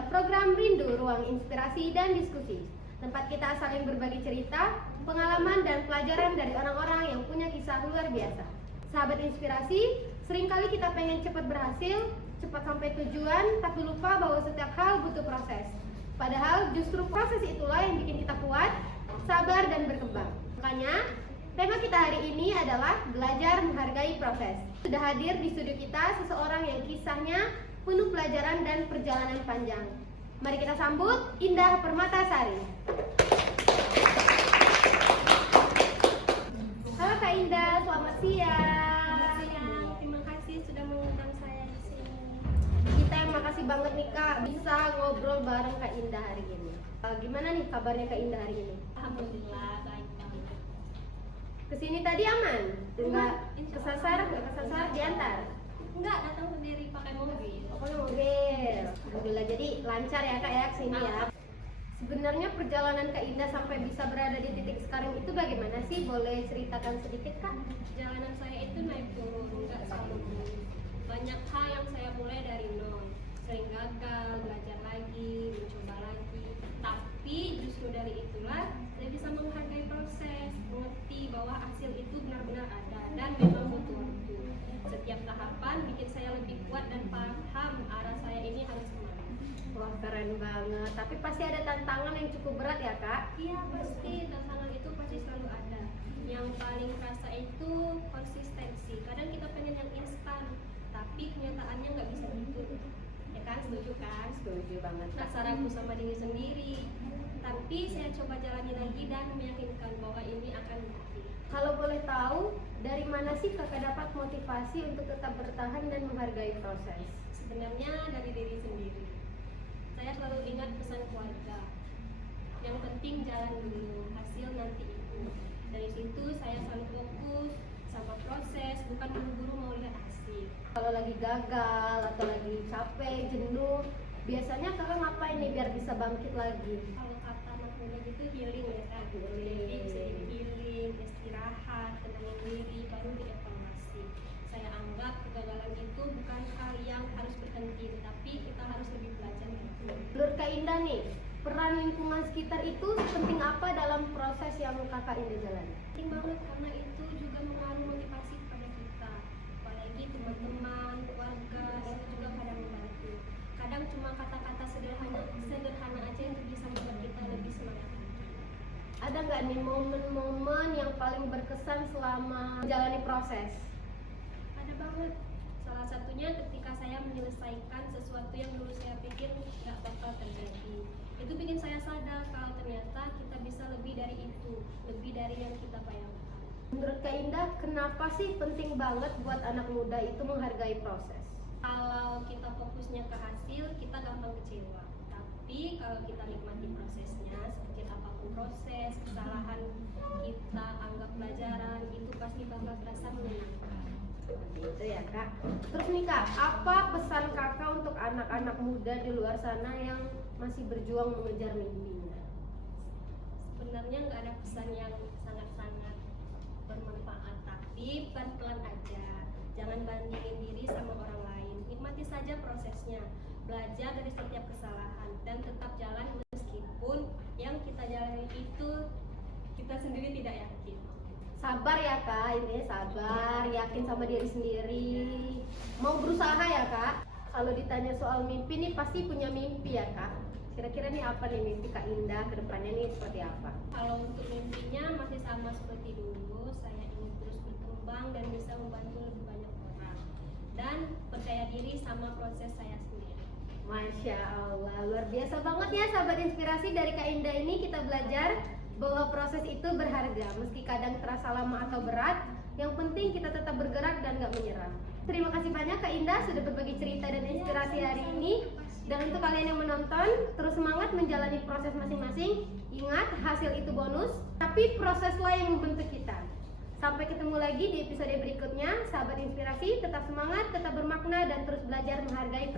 dalam program Rindu Ruang Inspirasi dan Diskusi, tempat kita saling berbagi cerita, pengalaman, dan pelajaran dari orang-orang yang punya kisah luar biasa. Sahabat inspirasi, seringkali kita pengen cepat berhasil, cepat sampai tujuan, tapi lupa bahwa setiap hal butuh proses. Padahal justru proses itulah yang bikin kita kuat, sabar, dan berkembang. Makanya, tema kita hari ini adalah belajar menghargai proses. Sudah hadir di studio kita seseorang yang kisahnya penuh pelajaran dan perjalanan panjang. Mari kita sambut Indah Permatasari. Halo Kak Indah, selamat siang. Terima kasih sudah mengundang saya di sini. Kita yang makasih banget nih Kak bisa ngobrol bareng Kak Indah hari ini. Gimana nih kabarnya Kak Indah hari ini? Alhamdulillah baik banget. Kesini tadi aman? Nggak kesasar diantar? Enggak, datang sendiri pakai mobil. Pokoknya mobil. Alhamdulillah, jadi lancar ya Kak ya kesini ya. Sebenarnya perjalanan Kak Indah sampai bisa berada di titik sekarang itu bagaimana sih? Boleh ceritakan sedikit Kak? Perjalanan saya itu naik turun, enggak selalu. Banyak hal yang saya mulai dari nol. Sering gagal, belajar lagi, mencoba lagi. Tapi justru dari itulah saya bisa menghargai proses, mengerti bahwa hasil itu benar-benar ada dan memang butuh waktu. Setiap tahapan bikin saya lebih kuat dan paham arah saya ini harus kemana. Wah keren banget, tapi pasti ada tantangan yang cukup berat ya Kak? Iya pasti, tantangan itu pasti selalu ada. Yang paling terasa itu konsistensi. Kadang kita pengen yang instan, tapi kenyataannya nggak bisa gitu. Ya kan, setuju kan? Setuju banget Kak. Rasa ragu sama diri sendiri. Tapi saya coba jalani lagi dan meyakinkan bahwa ini akan berakhir. Kalau boleh tahu, dari mana sih Kakak dapat motivasi untuk tetap bertahan dan menghargai proses? Sebenarnya dari diri sendiri. Saya selalu ingat pesan keluarga. Yang penting jalan dulu, hasil nanti itu. Dari situ saya selalu fokus sama proses, bukan buru-buru mau lihat hasil. Kalau lagi gagal atau lagi capek, jenuh, biasanya Kakak ngapain nih biar bisa bangkit lagi? Kalau kata Mas Muda gitu healing ya kan. Jadi bisa jadi healing, istirahat, tenangin diri, baru dievaluasi. Saya anggap kegagalan itu bukan hal yang harus berhenti, tapi kita harus lebih belajar lagi. Menurut Kak Indah nih, peran lingkungan sekitar itu penting apa dalam proses yang Kakak Indah jalani? Penting banget karena itu juga mempengaruhi motivasi kepada kita. Apalagi teman-teman, keluarga, itu juga kadang membantu. Kadang cuma kata-kata sederhana aja yang bisa membuat kita lebih semangat. Ada nggak nih momen-momen yang paling berkesan selama menjalani proses? Ada banget. Salah satunya ketika saya menyelesaikan sesuatu yang dulu saya pikir nggak bakal terjadi. Itu bikin saya sadar kalau ternyata kita bisa lebih dari itu, lebih dari yang kita bayangkan. Menurut Kak Indah, kenapa sih penting banget buat anak muda itu menghargai proses? Kalau kita fokusnya ke hasil, kita gampang kecewa. Tapi kalau kita nikmati prosesnya, sekecil apapun proses, kesalahan kita anggap pelajaran, itu pasti bakal terasa menyenangkan. Gitu ya Kak. Terus nih Kak, apa pesan Kakak untuk anak-anak muda di luar sana yang masih berjuang mengejar mimpinya? Sebenarnya nggak ada pesan yang sangat-sangat bermanfaat, tapi pelan-pelan aja. Jangan bandingin diri sama orang lain. Nikmati saja prosesnya, belajar dari setiap kesalahan, dan tetap jalan meskipun yang kita jalani itu kita sendiri tidak yakin. Sabar ya Kak, ini sabar, yakin sama diri sendiri, mau berusaha ya Kak. Kalau ditanya soal mimpi nih pasti punya mimpi ya Kak. Kira-kira nih apa nih mimpi Kak Indah ke depannya nih seperti apa? Kalau untuk mimpinya masih sama seperti dulu, saya ingin terus berkembang dan bisa membantu lebih banyak orang, dan percaya diri sama proses saya sendiri. Masya Allah, luar biasa banget ya sahabat inspirasi. Dari Kak Indah ini kita belajar bahwa proses itu berharga, meski kadang terasa lama atau berat. Yang penting kita tetap bergerak dan gak menyerah. Terima kasih banyak Kak Indah sudah berbagi cerita dan inspirasi hari ini. Dan untuk kalian yang menonton, terus semangat menjalani proses masing-masing. Ingat, hasil itu bonus, tapi proseslah yang membentuk kita. Sampai ketemu lagi di episode berikutnya. Sahabat inspirasi, tetap semangat, tetap bermakna, dan terus belajar menghargai